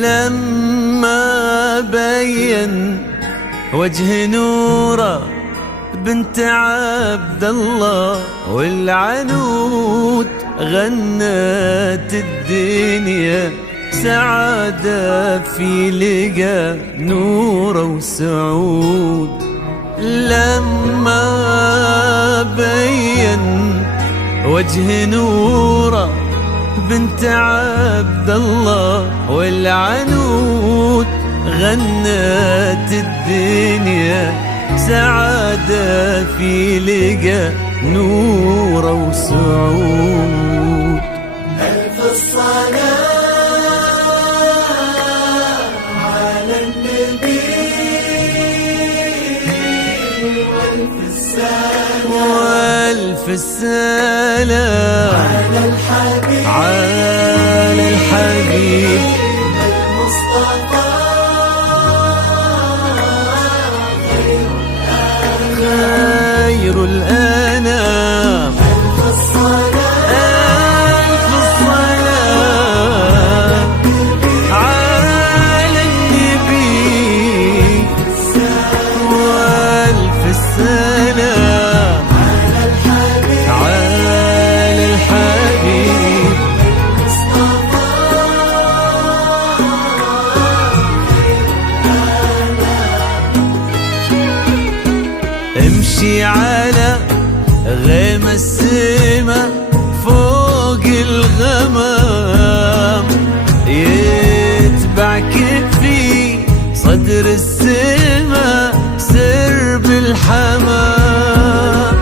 لما بين وجه نوره بنت عبد الله والعنود غنت الدنيا سعادة في لقى نوره وسعود. لما بين وجه نوره بنت عبد الله والعنود غنت الدنيا سعادة في لقى نوره وسعود. ألف الصلاة على النبي وألف السلام وألف السلام على الحبيب على الحبيب المصطفى خير الأنام. ألف الصلاة ألف الصلاة على النبي وألف السلام على الحبيب على الحبيب امشي على غيم السما فوق الغمام يتبعك في صدر السما سرب الحمام.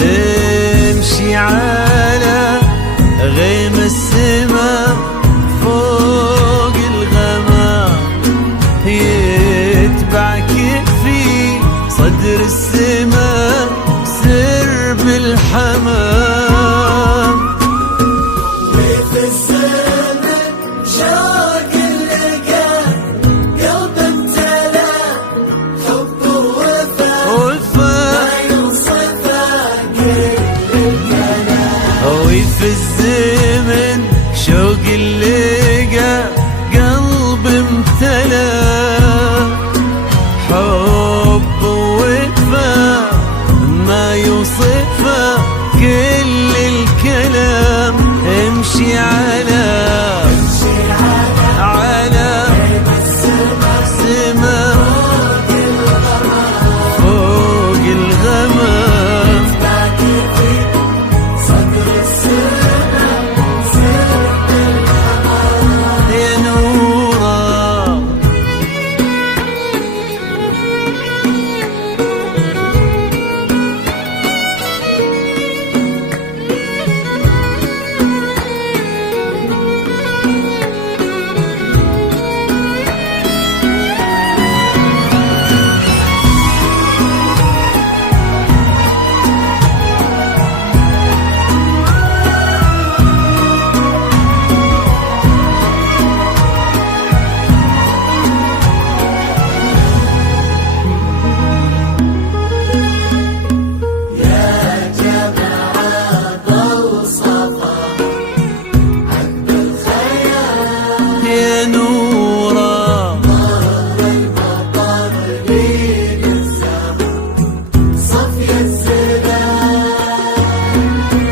امشي على غيم السما فوق الغمام يتبعك في صدر السما سرب الحمام. وفي الزمن شوق اللقا قلب امتلا حب ووفا ما يوصفه كل الكلام. وفي الزمن شوق اللقا قلب امتلا حب ووفا ما يوصفه كل الكلام. امشي على سما فوق الغمام يا نوره. يا نوره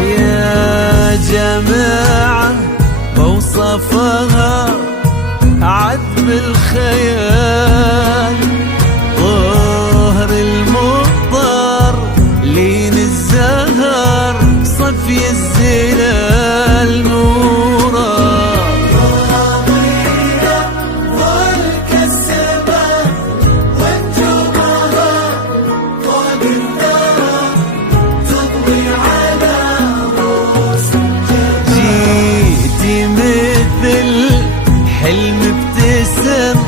يا جماعة وصفها عذب الخيال ظهر المطر لين الزهر صفي الزلال نوره. حلم ابتسم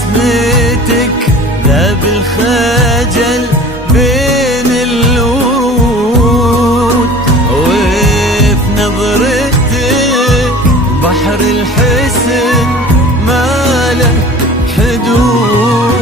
بسمتك ذاب الخجل بين الورود، وفي نظرتك بحر الحسن ما له حدود.